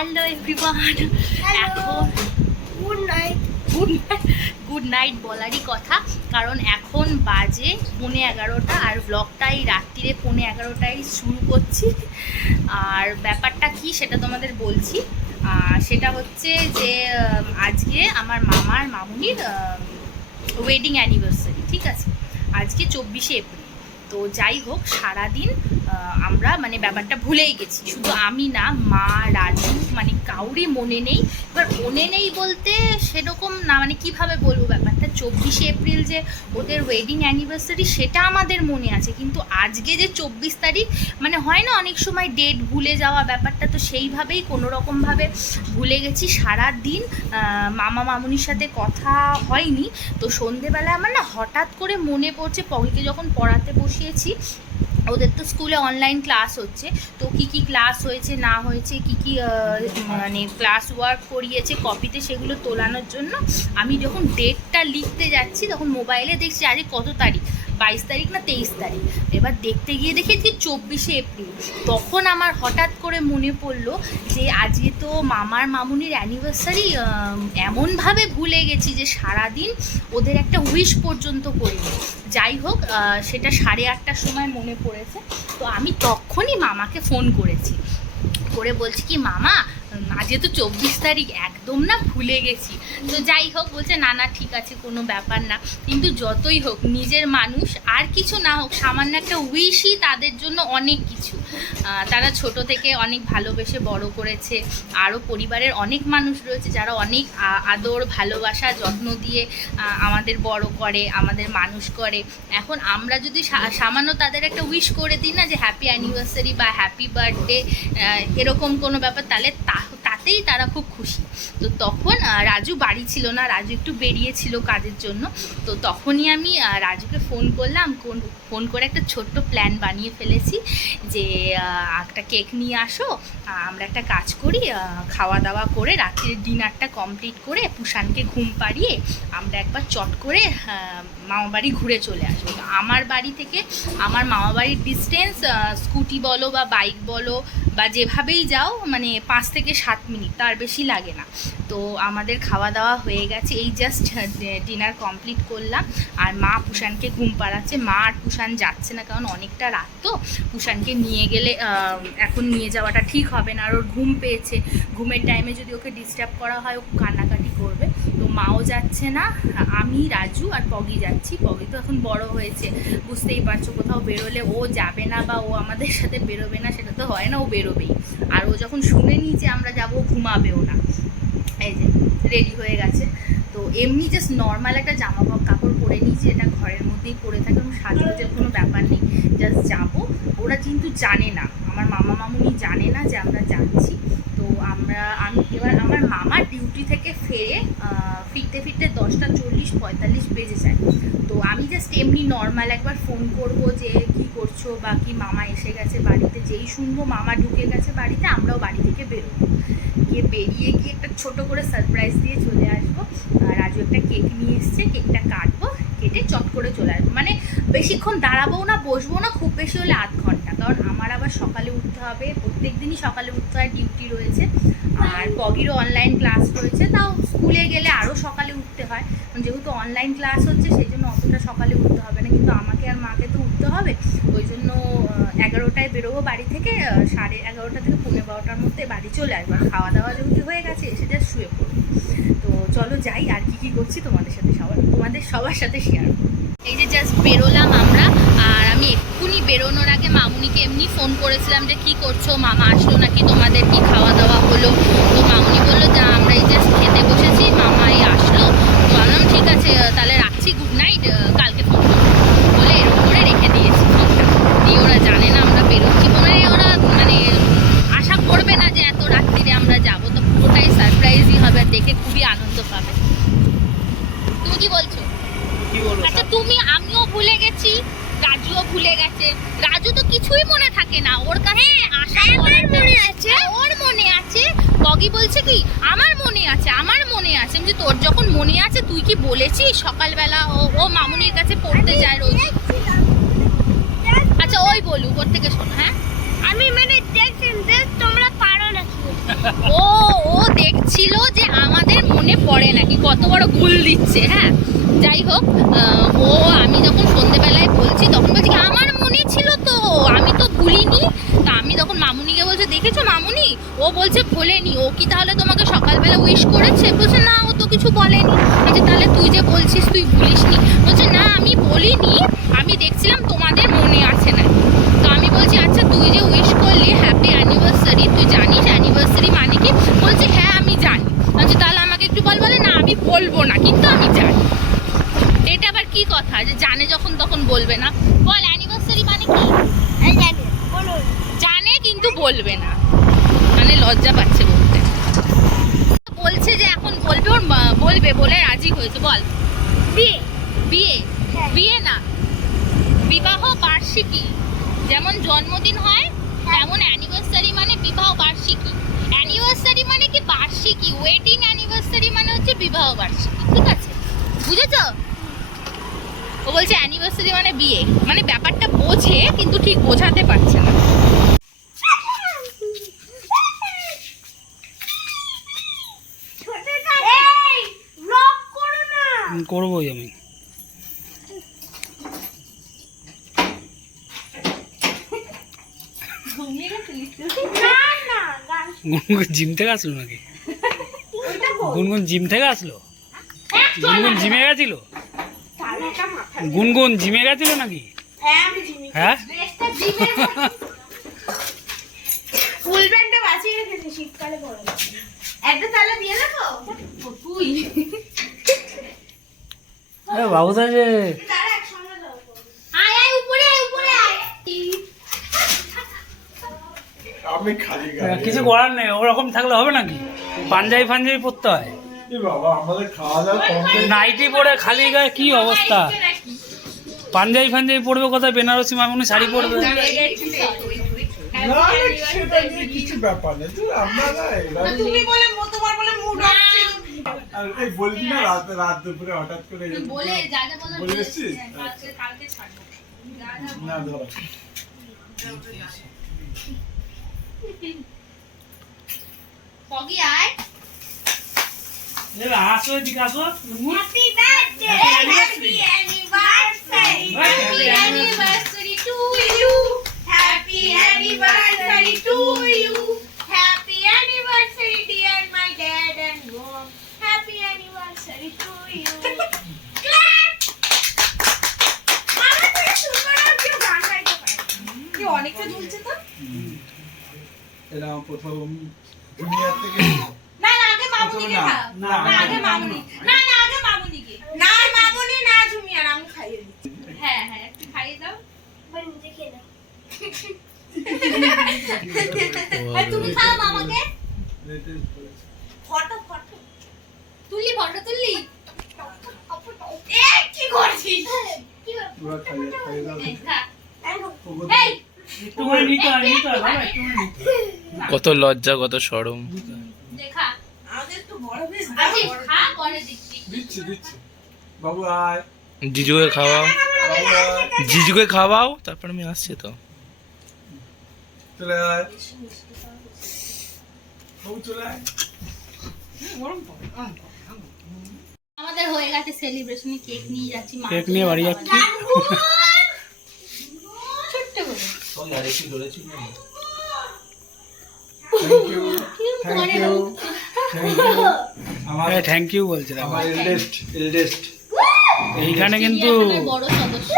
Hello everyone, এখন good night বলারই কথা, কারণ এখন বাজে 11:15 আর ব্লগটা এই রাত্রিরে 11:15টায় শুরু করছি। আর ব্যাপারটা কি সেটা তোমাদের বলছি। সেটা হচ্ছে যে আজকে আমার মামার মামুনির ওয়েডিং অ্যানিভার্সারি, ঠিক আছে? আজকে 24শে এপ্রিল। তো যাই হোক, সারাদিন আমরা মানে ব্যাপারটা ভুলেই গেছি। শুধু আমি না, মা, রাজু, মানে কাউরই মনে নেই। এবার মনে নেই বলতে সেরকম না, মানে কিভাবে বলবো ব্যাপারটা, 24শে এপ্রিল যে ওদের ওয়েডিং অ্যানিভার্সারি সেটা আমাদের মনে আছে, কিন্তু আজকে যে 24 তারিখ, মানে হয় না অনেক সময় ডেট ভুলে যাওয়া ব্যাপারটা, তো সেইভাবেই কোনো রকমভাবে ভুলে গেছি। সারাদিন মামা মামুনির সাথে কথা হয়নি। তো সন্ধেবেলা আমার না হঠাৎ করে মনে পড়ছে, পগিকে যখন পড়াতে বসিয়েছি, ওদের তো স্কুলে অনলাইন ক্লাস হচ্ছে, তো কি কি ক্লাস হয়েছে না হয়েছে, কি কি মানে ক্লাস ওয়ার্ক করিয়েছে কপিতে, সেগুলো তোলানোর জন্য আমি যখন ডেটটা লিখতে যাচ্ছি তখন মোবাইলে দেখছি আজকে কত তারিখ, 22 তারিখ না 23 তারিখ। এবার দেখতে গিয়ে দেখি যে 24শে এপ্রিল। তখন আমার হঠাৎ করে মনে পড়লো যে আজকে তো মামার মামুনির অ্যানিভার্সারি। এমনভাবে ভুলে গেছি যে সারাদিন ওদের একটা উইশ পর্যন্ত করিনি। যাই হোক, সেটা 8:30টার সময় মনে পড়েছে। তো আমি তখনই মামাকে ফোন করেছি, করে বলছি কি, মামা আজকে তো 24 তারিখ, একদম না ভুলে গেছি। তো যাই হোক, বলছে না না ঠিক আছে, কোনো ব্যাপার না। কিন্তু যতই হোক নিজের মানুষ, আর কিছু না হোক, সামান্য একটা উইশই তাদের জন্য অনেক কিছু। তারা ছোট থেকে অনেক ভালোবেসে বড় করেছে। আরও পরিবারের অনেক মানুষ রয়েছে যারা অনেক আদর, ভালোবাসা, যত্ন দিয়ে আমাদের বড় করে, আমাদের মানুষ করে। এখন আমরা যদি সামান্য তাদের একটা উইশ করে দিই না, যে হ্যাপি অ্যানিভার্সারি বা হ্যাপি বার্থডে, এরকম কোনো ব্যাপার, তাহলে তাতেই তারা খুব খুশি। তো তখন রাজু বাড়ি ছিল না, রাজু একটু বেরিয়েছিল কাজের জন্য। তো তখনই আমি রাজুকে ফোন করলাম, ফোন করে একটা ছোট্ট প্ল্যান বানিয়ে ফেলেছি যে একটা কেক নিয়ে আসো, আমরা একটা কাজ করি, খাওয়া দাওয়া করে রাত্রির ডিনারটা কমপ্লিট করে পুষানকে ঘুম পাড়িয়ে আমরা একবার চট করে মামাবাড়ি ঘুরে চলে আসবো। তো আমার বাড়ি থেকে আমার মামাবাড়ির ডিস্টেন্স, স্কুটি বলো বা বাইক বলো বা যেভাবেই যাও, মানে 5 থেকে 7 মিনিট, তার বেশি লাগে না। তো আমাদের খাওয়া দাওয়া হয়ে গেছে, এই জাস্ট ডিনার কমপ্লিট করলাম। আর মা পুষানকে ঘুম পাড়াচ্ছে। মা আর পুষান যাচ্ছে না, কারণ অনেকটা রাত তো, পুষানকে নিয়ে গেলে এখন নিয়ে যাওয়াটা ঠিক হবে না। আর ওর ঘুম পেয়েছে, ঘুমের টাইমে যদি ওকে ডিস্টার্ব করা হয় ও কান্নাকাটি করবে। তো মাও যাচ্ছে না, আমি, রাজু আর পগি যাচ্ছি। পগি তো এখন বড় হয়েছে, বুঝতেই পারছো, কোথাও বেরোলে ও যাবে না বা ও আমাদের সাথে বেরোবে না সেটা তো হয় না, ও বেরোবেই। আর ও যখন শুনে নিই যে আমরা যাবো, ঘুমাবেও না। এই যে রেডি হয়ে গেছে। তো এমনি জাস্ট নর্মাল একটা জামা কাপড় পরে নিয়েছি, এটা ঘরের মধ্যেই পরে থাকে, এবং সাজগোজের কোনো ব্যাপার নেই, জাস্ট যাবো। ওরা কিন্তু জানে না, আমার মামা মামুনি জানে না যে আমরা যাচ্ছি। তো আমি এবার আমার মামার ডিউটি থেকে ফিরতে 10:40-45 বেজে যায়। তো আমি জাস্ট এমনি নর্মাল একবার ফোন করব যে কি করছো বা কি, মামা এসে গেছে বাড়িতে। যেই শুনবো মামা ঢুকে গেছে বাড়িতে, আমরাও বাড়ি থেকে বেরোবো। বেরিয়ে গিয়ে একটা ছোট করে সারপ্রাইজ দিয়ে চলে আসবো। রাজু একটা কেক নিয়ে এসছে, কেকটা কাটবো, কেটে চট করে চলে আসবো। মানে বেশিক্ষণ দাঁড়াবো না, বসবো না, খুব বেশি হলে আধ ঘন্টা, কারণ আমার আবার সকালে উঠতে হবে, প্রত্যেক দিনই সকালে উঠতে হয়, ডিউটি রয়েছে। আর পগিরও অনলাইন ক্লাস রয়েছে, তাও স্কুলে গেলে আরও সকালে উঠতে হয়, যেহেতু অনলাইন ক্লাস হচ্ছে সেই জন্য অতটা সকালে উঠতে হবে না, কিন্তু আমাকে আর মাকে তো উঠতে হবে। ওই জন্য 11টায় বেরোবো বাড়ি থেকে, 11:30 থেকে 12:15টার মধ্যে বাড়ি চলে আসবো। আর খাওয়া দাওয়া যেহেতু হয়ে গেছে, এসে যা শুয়ে পড়বো। তো চলো যাই, আর কি করছি তোমাদের সবার সাথে শেয়ার করবো। এই যে জাস্ট বেরোলাম আমরা। আর আমি এক্ষুনি বেরোনোর আগে মামুনিকে এমনি ফোন করেছিলাম যে কি করছো, মামা আসলো নাকি, তোমাদের কি খাওয়া দাওয়া হলো? তো মামুনি বললো যে আমরা এই জাস্ট খেতে বসেছি, মামা এই আসলো। তো বললাম ঠিক আছে, তাহলে রাখছি, গুড নাইট, কালকে ফোন বলে এরকম করে রেখে দিয়েছি ফোনটা। দিয়ে ওরা জানে না আমরা বেরোচ্ছি, ওরা মানে আশা করবে না যে এত রাত্রিরে আমরা যাবো। তো পুরোটাই সারপ্রাইজই হবে, আর দেখে খুবই আনন্দ পাবে। তুমি কি বলছো? আচ্ছা তুমি, আমিও ভুলে গেছি, রাজুও ভুলে গেছে। রাজু তো কিছুই মনে থাকে না, ওর কাছে আশা মনে আছে, ওর মনে আছে। পগি বলছে কি, আমার মনে আছে, আমার মনে আছে। আমি তোর যখন মনে আছে তুই কি বলেছিস সকালবেলা ও মামুনির কাছে পড়তে যায় রোজ? আচ্ছা ওই বলুক, ওর থেকে শোনো। হ্যাঁ আমি মানে দেখছেন তোমরা পারো না, ও ও দেখছিল যে আমাদের মনে পড়ে নাকি, কত বড় গুল দিচ্ছে। হ্যাঁ যাই হোক, ও আমি যখন সন্ধেবেলায় বলছি তখন বলছি আমার মনে ছিল তো, আমি তো ভুলিনি। তা আমি তখন মামুনিকে বলছে দেখেছো মামুনি, ও বলছে ভোলেনি। ও কি তাহলে তোমাকে সকালবেলা উইশ করেছে? বলছে না ও তো কিছু বলেনি। বলছে তাহলে তুই যে বলছিস তুই ভুলিসনি? বলছে না আমি বলিনি, আমি দেখছিলাম তোমাদের মনে আছে না। তো আমি বলছি আচ্ছা তুই যে উইশ করলি হ্যাপি অ্যানিভার্সারি, তুই জানিস অ্যানিভার্সারি মানে কি? বলছে হ্যাঁ আমি জানি। বলছি তাহলে আমাকে একটু বল। বলে না আমি বলবো না কিন্তু আমি জানি। এটা আবার কি কথা যে জানে যখন তখন বলবে না? বল অ্যানিভার্সারি মানে কি? জানে কিন্তু বলবে না, মানে লজ্জা পাচ্ছে বলতে। বলছে যে এখন বলবে, ওর বলবে বলে রাজি হয়েছে। বল বিয়ে। বিয়ে? বিয়ে না, বিবাহ বার্ষিকী। যেমন জন্মদিন হয় তেমন অ্যানিভার্সারি মানে বিবাহ বার্ষিকী। অ্যানিভার্সারি মানে কি বার্ষিকী, ওয়েডিং অ্যানিভার্সারি মানে হচ্ছে বিবাহ বার্ষিকী। ঠিক আছে, বুঝেছো? ও বলছে অ্যানিভার্সারি মানে বিয়ে, মানে ব্যাপারটা বোঝে কিন্তু ঠিক বোঝাতে পারছে না। করবোই আমি। গুনগুন জিম থেকে আসলো নাকি? গুনগুন জিম থেকে আসলো? গুনগুন জিমে গেছিল? গুনগুন জিমে গেছিল নাকি? হ্যাঁ ফুল প্যান্টটা বাঁচিয়ে রেখেছি, শীতকালে পরে একটা তালা দিয়ে দেবো। তুই বাবু যে তারা একসঙ্গে যাবো। আয় আয় উপরে আয়, উপরে আয়। আমি খালি গায়ে কিছু করার নেই, ওরকম থাকলে হবে নাকি? পাঞ্জাবি ফাঞ্জাবি পরতে হয়। এ বাবা আমাদের খাওয়া দাওয়া কমপ্লিট। নাইটি পরে খালি গায়ে কি অবস্থা? পাঞ্জাবি ফাঞ্জাবি পরবে কোথায়? বেনারসি মামুনি শাড়ি পরবে। না না, সেটা নিয়ে কিছু ব্যাপার নেই। তুই আপনারা এরা- তুমি বলে তোমার বলে মুড অফ ছিল। আর এই বলবি না রাত দুপুরে হঠাৎ করে তুই বলে যা যা বলার বলে বলে এসছিস? কালকে ছাড়বো। যা যা না ধরো পগি আয়। আসো এদিকে আসো। Happy birthday, happy anniversary, happy anniversary to you. Happy anniversary to you, happy anniversary dear my dad and mom, happy anniversary to you. আমার থেকে সুন্দর আর কেউ গান গাইতে পারে না। কি অনেকটা ঝুলছে তো? এরা প্রথম দুনিয়া থেকে না না আগে মামুনিকে না, খাও। না, না আগে মামুনি। না না আগে মামুনিকে। না মামুনি না ঝুমিয়ার, আমি খাইয়ে দিচ্ছি। হ্যাঁ হ্যাঁ একটু খাইয়ে দাও। আর তুমি খাও মামাকে। ফটো ফটো তুললি ফটো তুললি? এ কি করছিস? পুরো খাইয়ে দাও। এই খা। এই একটু করে নিতে হয়, নিতে হয় বাবা, একটু করে নিতে হয়। কত লজ্জা কত শরম। দেখা আমাদের তো বড় বেশ আরে খা পরে দিচ্ছি। দিচ্ছি বাবু আয়, জিজুকে খাওয়াও, বাবু আয়, জিজুকে খাওয়াও, তারপর আমি আসছি তো। চলে আয় বাবু, চলে আয়। আমাদের হয়ে গেছে সেলিব্রেশনে, কেক নিয়ে যাচ্ছি। মা কেক নিয়ে বাড়ি যাচ্ছি। ছোট্ট করে thank you thank you thank you আমার থ্যাংক ইউ বলছে দেখো। আমার এল্ডেস্ট এইখানে কিন্তু চিড়িয়াখানার বড় সদস্য।